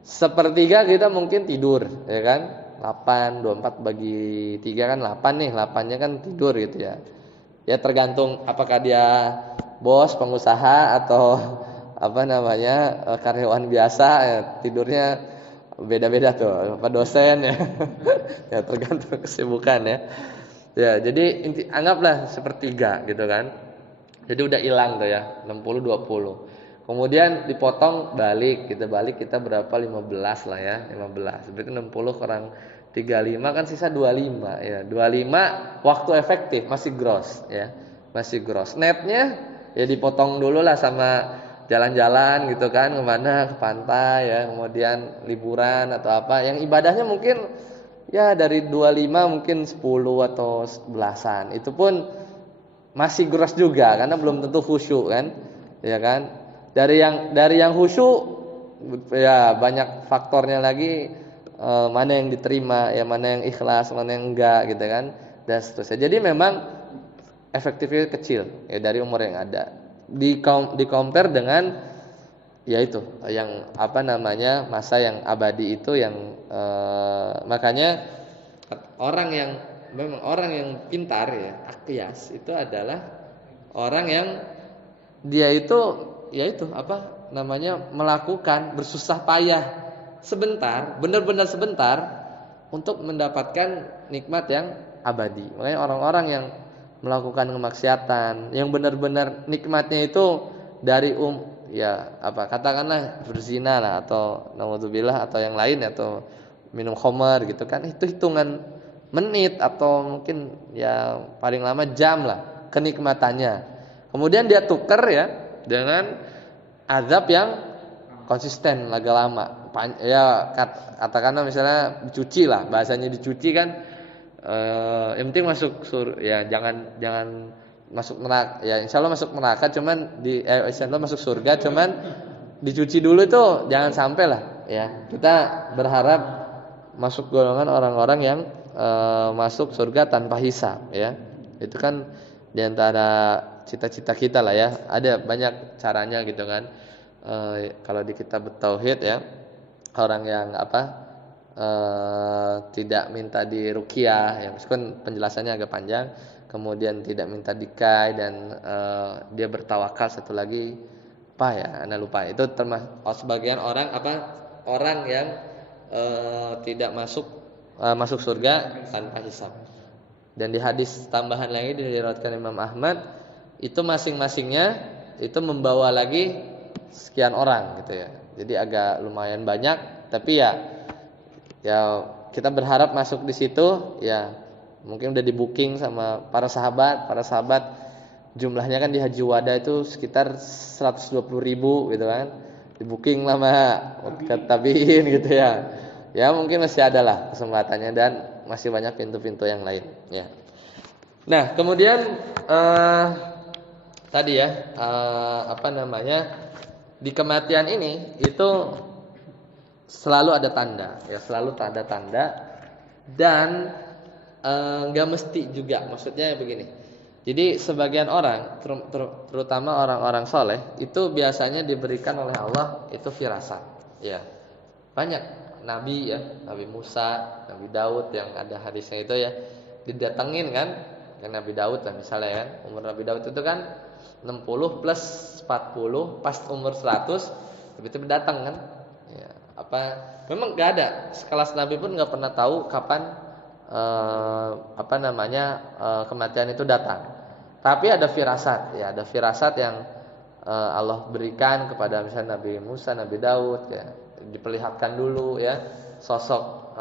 Sepertiga kita mungkin tidur, ya kan? 24 bagi 3 kan 8 nih, 8-nya kan tidur gitu ya. Ya tergantung apakah dia bos, pengusaha atau karyawan biasa ya, tidurnya beda-beda tuh, apa dosen ya. Ya tergantung kesibukan ya. Ya, jadi anggaplah sepertiga gitu kan. Jadi udah hilang tuh ya, 60-20. Kemudian dipotong kita berapa? 15 lah ya, 15. Berarti 60 kurang 35 kan sisa 25 ya. 25 waktu efektif masih gross ya. Masih gross. Netnya ya dipotong dulu lah sama jalan-jalan gitu kan, kemana, ke pantai ya, kemudian liburan atau apa. Yang ibadahnya mungkin ya dari 25 mungkin 10 atau 11-an. Itu pun masih gross juga karena belum tentu khusyuk kan. Ya kan? Dari yang khusyuk ya banyak faktornya lagi, mana yang diterima ya, mana yang ikhlas, mana yang enggak gitu kan, dan seterusnya. Jadi memang efektifnya kecil ya dari umur yang ada. Di compare dengan yaitu yang masa yang abadi itu yang makanya orang yang pintar ya, akyas itu adalah orang yang dia itu melakukan bersusah payah sebentar, benar-benar sebentar untuk mendapatkan nikmat yang abadi. Makanya orang-orang yang melakukan kemaksiatan, yang benar-benar nikmatnya itu dari katakanlah berzina lah, atau naudzubillah, atau yang lain, atau minum khamar gitu kan, itu hitungan menit atau mungkin ya paling lama jam lah kenikmatannya. Kemudian dia tuker ya dengan azab yang konsisten agak lama. Ya katakanlah misalnya dicuci lah, bahasanya dicuci kan, yang penting masuk ya jangan masuk neraka, ya insya Allah masuk neraka, cuman insya Allah masuk surga, cuman dicuci dulu tuh jangan sampai lah ya. Kita berharap masuk golongan orang-orang yang masuk surga tanpa hisab ya. Itu kan diantara cita-cita kita lah ya. Ada banyak caranya gitu kan. Kalau di kitab tauhid ya, orang yang tidak minta diruqyah ya, meskipun penjelasannya agak panjang, kemudian tidak minta dikai, dan dia bertawakal, satu lagi apa ya, Anda lupa, itu termasuk sebagian orang orang yang tidak masuk surga tanpa hisab. Dan di hadis tambahan lagi diriwayatkan Imam Ahmad, itu masing-masingnya itu membawa lagi sekian orang gitu ya. Jadi agak lumayan banyak, tapi ya kita berharap masuk di situ ya. Mungkin udah di booking sama para sahabat jumlahnya kan di Haji Wada itu sekitar 120.000 gitu kan. Di booking lama tabiin gitu ya. Ya mungkin masih ada lah kesempatannya, dan masih banyak pintu-pintu yang lain ya. Nah, kemudian tadi ya di kematian ini itu selalu ada tanda ya, selalu ada tanda, dan enggak mesti juga. Maksudnya begini. Jadi sebagian orang, terutama orang-orang soleh, itu biasanya diberikan oleh Allah itu firasat ya. Banyak nabi ya, Nabi Musa, Nabi Daud, yang ada hadisnya itu ya, didatengin kan, yang Nabi Daud lah misalnya ya. Umur Nabi Daud itu kan 60 plus 40, pas umur 100 tiba-tiba datang kan ya. Memang gak ada, sekelas Nabi pun gak pernah tahu kapan kematian itu datang. Tapi ada firasat ya, ada firasat yang Allah berikan kepada misalnya Nabi Musa, Nabi Daud ya. Diperlihatkan dulu ya sosok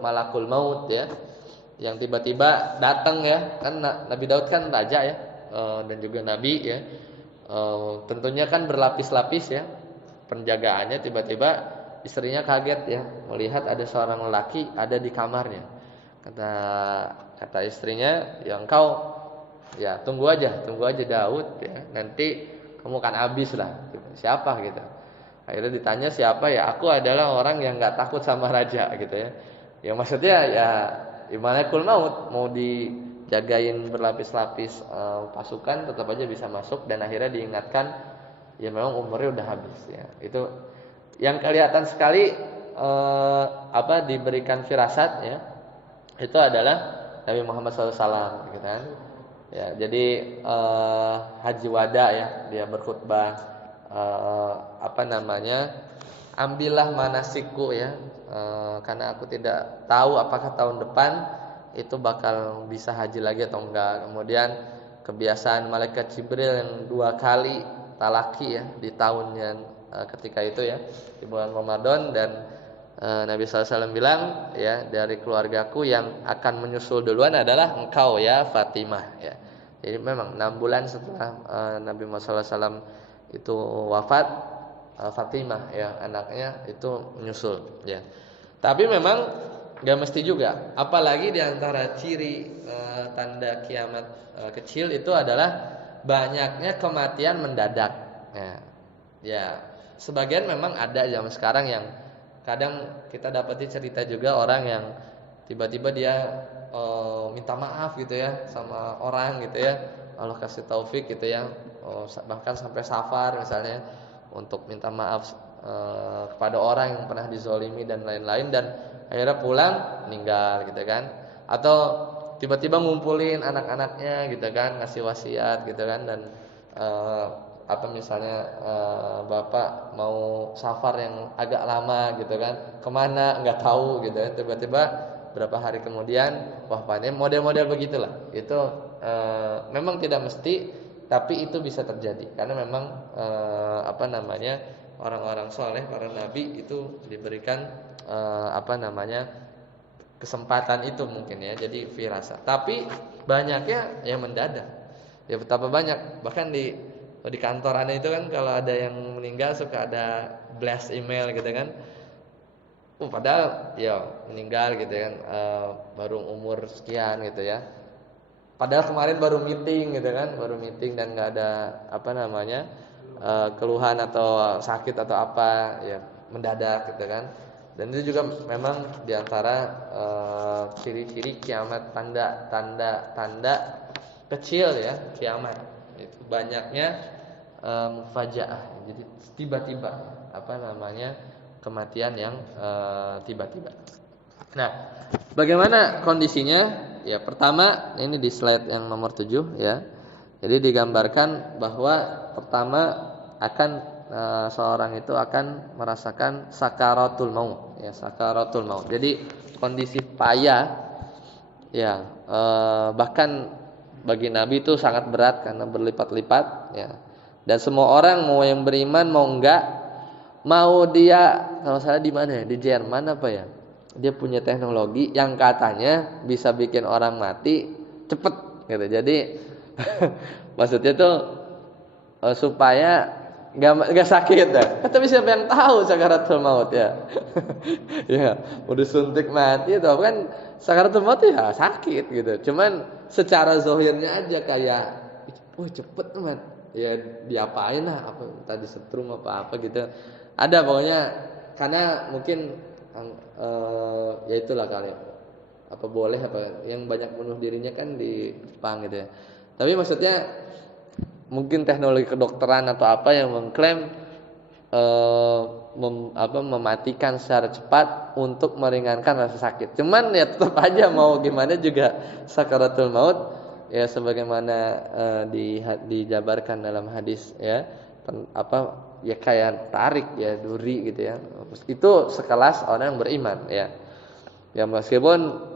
malakul maut ya, yang tiba-tiba datang ya. Kan Nabi Daud kan raja ya, dan juga nabi ya. Tentunya kan berlapis-lapis ya penjagaannya. Tiba-tiba istrinya kaget ya melihat ada seorang lelaki ada di kamarnya. Kata istrinya, ya engkau ya tunggu aja Daud ya, nanti kamu kan habis lah. Siapa gitu. Akhirnya ditanya siapa, ya aku adalah orang yang enggak takut sama raja gitu ya. Ya maksudnya ya malakul maut mau dijagain berlapis-lapis pasukan tetap aja bisa masuk, dan akhirnya diingatkan ya memang umurnya udah habis ya. Itu yang kelihatan sekali diberikan firasat ya. Itu adalah Nabi Muhammad SAW gitu kan. Ya, jadi Haji Wada ya, dia berkhutbah ambillah manasikku ya, karena aku tidak tahu apakah tahun depan itu bakal bisa haji lagi atau enggak. Kemudian kebiasaan malaikat Jibril yang 2 kali talaki ya di tahunnya ketika itu ya, di bulan Ramadan. Dan Nabi SAW bilang ya, dari keluargaku yang akan menyusul duluan adalah engkau ya Fatimah ya. Jadi memang 6 bulan setelah Nabi Muhammad SAW itu wafat, Fatimah ya anaknya itu menyusul ya. Tapi memang gak mesti juga. Apalagi diantara ciri tanda kiamat kecil itu adalah banyaknya kematian mendadak ya. Sebagian memang ada zaman sekarang yang kadang kita dapati cerita juga orang yang tiba-tiba dia minta maaf gitu ya sama orang gitu ya. Allah kasih taufik gitu ya. Bahkan sampai safar misalnya untuk minta maaf kepada orang yang pernah dizolimi dan lain-lain, dan akhirnya pulang meninggal gitu kan. Atau tiba-tiba ngumpulin anak-anaknya gitu kan, ngasih wasiat gitu kan, dan apa misalnya bapak mau safar yang agak lama gitu kan, kemana nggak tahu gitu kan, tiba-tiba berapa hari kemudian wah panen, model-model begitulah. Itu memang tidak mesti, tapi itu bisa terjadi karena memang apa namanya, orang-orang soleh, para nabi itu diberikan apa namanya, kesempatan itu mungkin ya, jadi firasat. Tapi banyaknya yang mendadak. Ya betapa banyak, bahkan di kantor Anda itu kan kalau ada yang meninggal suka ada blast email gitu kan. Padahal ya meninggal gitu kan, baru umur sekian gitu ya. Padahal kemarin baru meeting gitu kan, baru meeting dan nggak ada apa namanya keluhan atau sakit atau apa, ya mendadak gitu kan. Dan itu juga memang diantara ciri-ciri kiamat, tanda kecil ya kiamat. Itu banyaknya mufajaah, jadi tiba-tiba apa namanya, kematian yang tiba-tiba. Nah, bagaimana kondisinya? Ya, pertama ini di slide yang nomor 7 ya. Jadi digambarkan bahwa pertama akan seorang itu akan merasakan sakaratul maut ya, sakaratul maut. Jadi kondisi payah ya, bahkan bagi Nabi itu sangat berat karena berlipat-lipat ya. Dan semua orang, mau yang beriman mau enggak, mau dia kalau salah di mana ya, di Jerman apa ya, dia punya teknologi yang katanya bisa bikin orang mati cepet gitu. Jadi maksudnya tuh supaya nggak sakit ya. Tapi siapa yang tahu sakaratul maut ya? Ya, udah suntik mati itu kan sakaratul maut ya sakit gitu. Cuman secara zahirnya aja kayak, cepet man. Ya diapain lah, apa tadi setrum apa gitu. Ada pokoknya, karena mungkin ya itulah kali apa boleh apa yang banyak bunuh dirinya kan di Jepang gitu ya. Tapi maksudnya mungkin teknologi kedokteran atau apa yang mengklaim mematikan secara cepat untuk meringankan rasa sakit. Cuman ya tetap aja mau gimana juga sakaratul maut ya, sebagaimana dijabarkan dalam hadis ya, ya kayak tarik ya, duri gitu ya. Itu sekelas orang yang beriman ya. Ya meskipun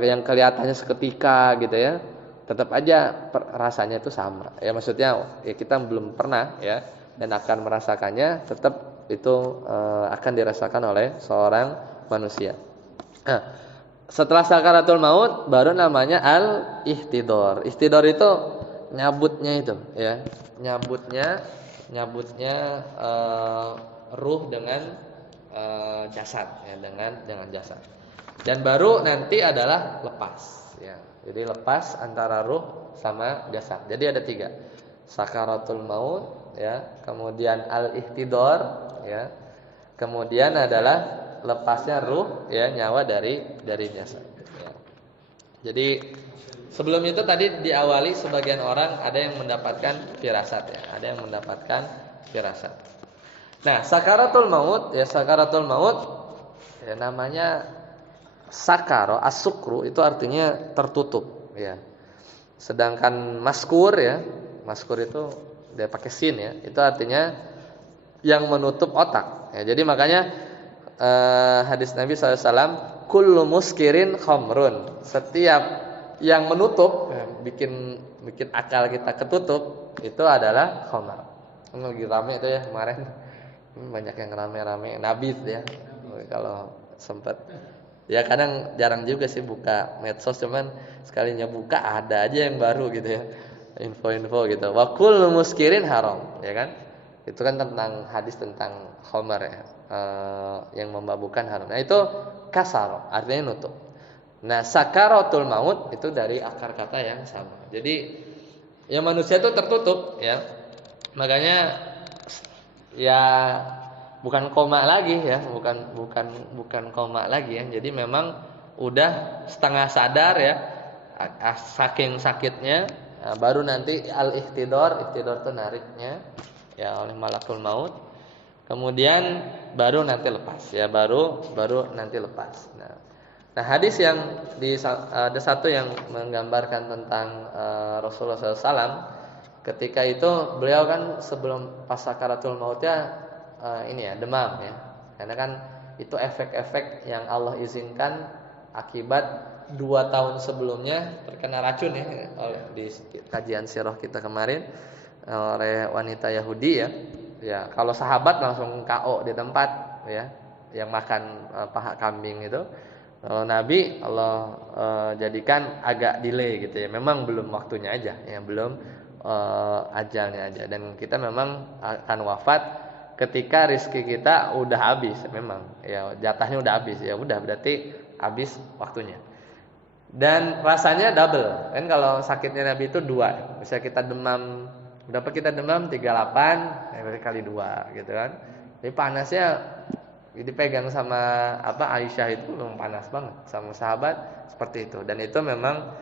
yang kelihatannya seketika gitu ya, tetap aja rasanya itu sama. Ya maksudnya ya kita belum pernah ya, dan akan merasakannya, tetap itu akan dirasakan oleh seorang manusia. Nah, setelah sakaratul maut baru namanya al-ihtidor. Ihtidor itu nyabutnya itu ya. Nyabutnya ruh dengan jasad ya, dengan jasad. Dan baru nanti adalah lepas ya. Jadi lepas antara ruh sama jasad. Jadi ada 3. Sakaratul maut ya, kemudian al-ihtidor ya. Kemudian adalah lepasnya ruh ya, nyawa dari jasad ya. Jadi sebelum itu tadi diawali sebagian orang ada yang mendapatkan firasat ya, ada yang mendapatkan firasat. Nah, sakaratul maut ya, sakaratul maut ya namanya sakaro, as-sukru itu artinya tertutup ya. Sedangkan maskur ya, maskur itu dia pakai sin ya, itu artinya yang menutup otak ya. Jadi makanya hadis Nabi SAW, kullu muskirin khamrun, setiap yang menutup bikin akal kita ketutup itu adalah khamar. Lagi rame itu ya kemarin, banyak yang rame-rame nabit ya. Kalau sempat ya, kadang jarang juga sih buka medsos, cuman sekalinya buka ada aja yang baru gitu ya, info-info gitu. Wa kullu muskirin haram ya kan. Itu kan tentang hadis tentang khamar ya, yang memabukkan haram. Nah itu kasar, artinya nutup. Nah sakaratul maut itu dari akar kata yang sama. Jadi ya manusia itu tertutup ya. Makanya ya bukan koma lagi ya, bukan koma lagi ya. Jadi memang udah setengah sadar ya, saking sakitnya. Nah, baru nanti al-ihtidor itu nariknya ya oleh malakul maut. Kemudian baru nanti lepas ya, baru nanti lepas. Nah hadis yang ada satu yang menggambarkan tentang Rasulullah SAW ketika itu beliau kan sebelum pas sakaratul mautnya ini ya demam ya, karena kan itu efek-efek yang Allah izinkan akibat 2 tahun sebelumnya terkena racun ya oleh di kajian sirah kita kemarin oleh wanita Yahudi ya. Ya, kalau sahabat langsung KO di tempat ya, yang makan paha kambing itu. Kalau Nabi Allah jadikan agak delay gitu ya. Memang belum waktunya aja, ya belum ajalnya aja. Dan kita memang akan wafat ketika rezeki kita udah habis memang. Ya jatahnya udah habis ya udah berarti habis waktunya. Dan rasanya double. Kan kalau sakitnya Nabi itu 2. Misalnya kita demam, berapa kita demam 38 ya berarti kali 2 gitu kan. Jadi panasnya dipegang sama Aisyah itu memang panas banget sama sahabat seperti itu. Dan itu memang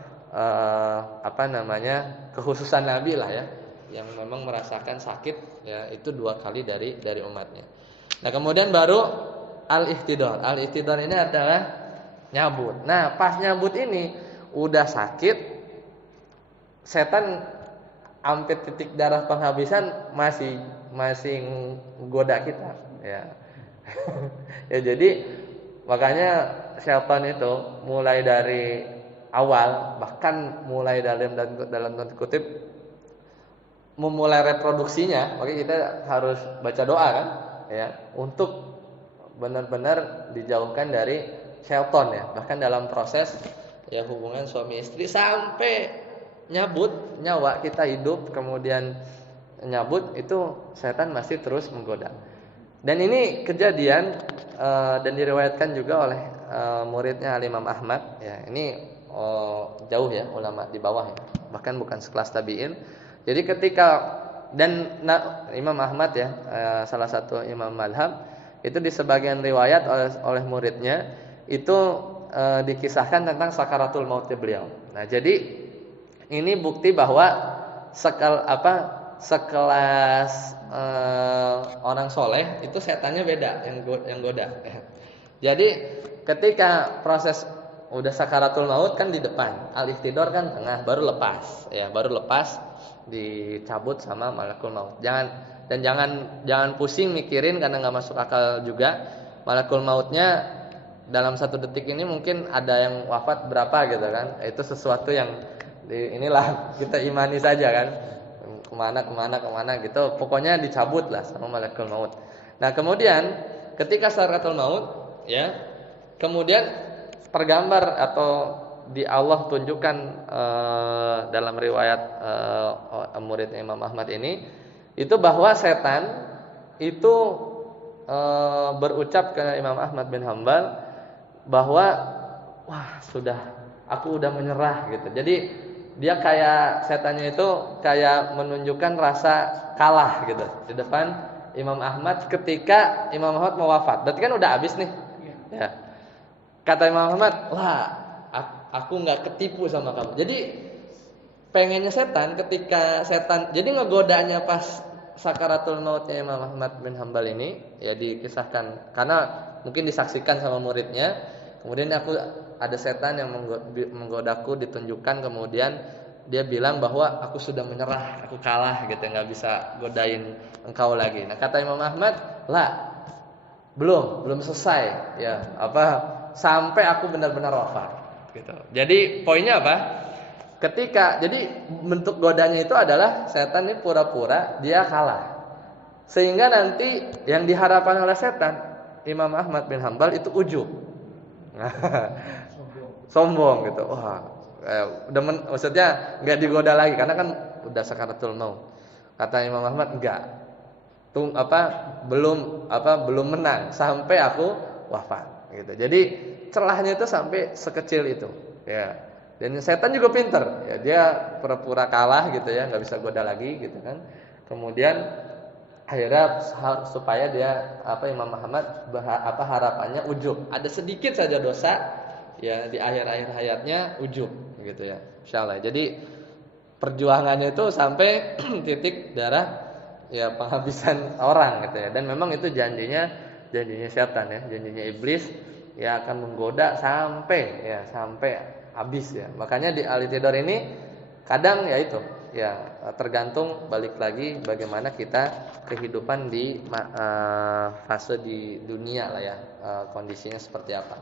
kekhususan Nabi lah ya, yang memang merasakan sakit ya itu 2 kali dari umatnya. Nah, kemudian baru al-ihtidar. Al-ihtidar ini adalah nyabut. Nah, pas nyabut ini udah sakit, setan hampir titik darah penghabisan masih goda kita ya. Ya jadi makanya syaitan itu mulai dari awal, bahkan mulai dalam tanda kutip memulai reproduksinya, makanya kita harus baca doa kan ya untuk benar-benar dijauhkan dari syaitan ya. Bahkan dalam proses ya hubungan suami istri sampai nyabut nyawa kita hidup kemudian nyabut itu setan masih terus menggoda. Dan ini kejadian dan diriwayatkan juga oleh muridnya Imam Ahmad ya. Ini jauh ya ulama di bawah ya. Bahkan bukan sekelas tabi'in. Jadi ketika Imam Ahmad ya salah satu imam madhab itu di sebagian riwayat oleh muridnya itu dikisahkan tentang sakaratul mautnya beliau. Nah, jadi ini bukti bahwa sekelas orang soleh itu setannya beda yang goda. Jadi ketika proses udah sakaratul maut kan di depan, al-ihtidar kan tengah, baru lepas ya, baru lepas dicabut sama malakul maut. Jangan pusing mikirin karena nggak masuk akal juga. Malakul mautnya dalam 1 detik ini mungkin ada yang wafat berapa gitu kan. Itu sesuatu yang inilah kita imani saja kan. Kemana gitu. Pokoknya dicabut lah sama malakul maut. Nah, kemudian ketika sakaratul maut ya, kemudian tergambar atau di Allah tunjukkan dalam riwayat muridnya Imam Ahmad ini itu bahwa setan itu berucap ke Imam Ahmad bin Hanbal bahwa wah sudah aku udah menyerah gitu. Jadi dia kayak setannya itu kayak menunjukkan rasa kalah gitu di depan Imam Ahmad ketika Imam Ahmad mau wafat. Berarti kan udah habis nih. Ya. Kata Imam Ahmad, "Wah, aku enggak ketipu sama kamu." Jadi pengennya setan ketika setan jadi ngegodanya pas sakaratul mautnya Imam Ahmad bin Hanbal ini ya dikisahkan karena mungkin disaksikan sama muridnya. Kemudian ada setan yang menggodaku ditunjukkan, kemudian dia bilang bahwa aku sudah menyerah, aku kalah gitu, nggak bisa godain engkau lagi. Nah, kata Imam Ahmad, belum selesai ya sampai aku benar-benar wafat gitu. Jadi poinnya apa? Jadi bentuk godanya itu adalah setan ini pura-pura dia kalah. Sehingga nanti yang diharapkan oleh setan Imam Ahmad bin Hanbal itu ujub. Sombong gitu. Wah, maksudnya enggak digoda lagi karena kan udah sakaratul maut. Kata Imam Ahmad enggak. Belum menang sampai aku wafat gitu. Jadi celahnya itu sampai sekecil itu ya. Dan setan juga pinter ya, dia pura-pura kalah gitu ya, enggak bisa goda lagi gitu kan. Kemudian akhirnya supaya dia Imam Ahmad harapannya ujub. Ada sedikit saja dosa ya di akhir-akhir hayatnya ujub gitu ya. Insyaallah. Jadi perjuangannya itu sampai titik darah ya penghabisan orang gitu ya. Dan memang itu janjinya setan ya, janjinya iblis ya akan menggoda sampai habis ya. Makanya di al-ihtidar ini kadang ya itu ya tergantung balik lagi bagaimana kita kehidupan di fase di dunia lah ya, kondisinya seperti apa.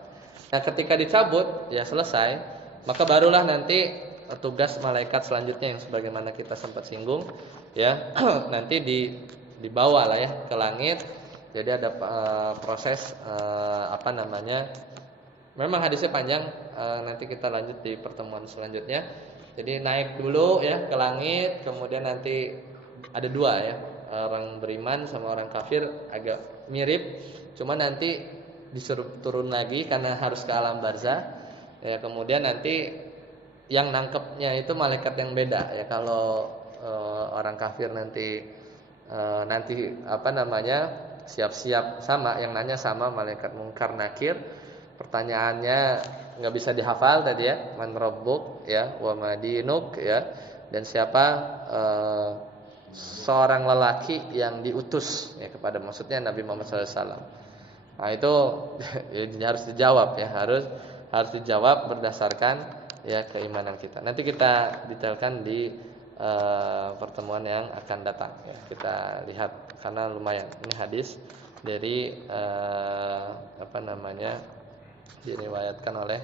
Nah, ketika dicabut ya selesai, maka barulah nanti tugas malaikat selanjutnya yang sebagaimana kita sempat singgung ya, nanti dibawa lah ya ke langit. Jadi ada proses memang hadisnya panjang, nanti kita lanjut di pertemuan selanjutnya. Jadi naik dulu ya ke langit, kemudian nanti ada dua ya, orang beriman sama orang kafir agak mirip, cuma nanti disuruh turun lagi karena harus ke alam barzah. Ya, kemudian nanti yang nangkepnya itu malaikat yang beda ya. Kalau orang kafir nanti siap-siap sama, yang nanya sama malaikat Munkar Nakir. Pertanyaannya nggak bisa dihafal tadi ya, man rabbuk ya, wa madinuk ya, dan siapa seorang lelaki yang diutus ya kepada, maksudnya Nabi Muhammad SAW. Nah itu ya, harus dijawab ya, harus dijawab berdasarkan ya keimanan kita. Nanti kita detailkan di pertemuan yang akan datang ya. Kita lihat karena lumayan ini hadis dari diriwayatkan oleh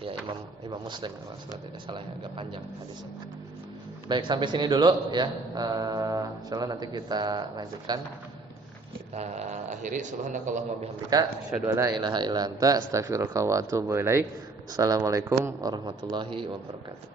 ya Imam Muslim kalau tidak salah ya, agak panjang hadisnya. Baik, sampai sini dulu ya. Insyaallah nanti kita lanjutkan. Kita akhiri. Subhanakallahumma bihamdika asyhadu an la ilaha illa anta astaghfiruka wa atubu ilaik. Assalamualaikum warahmatullahi wabarakatuh.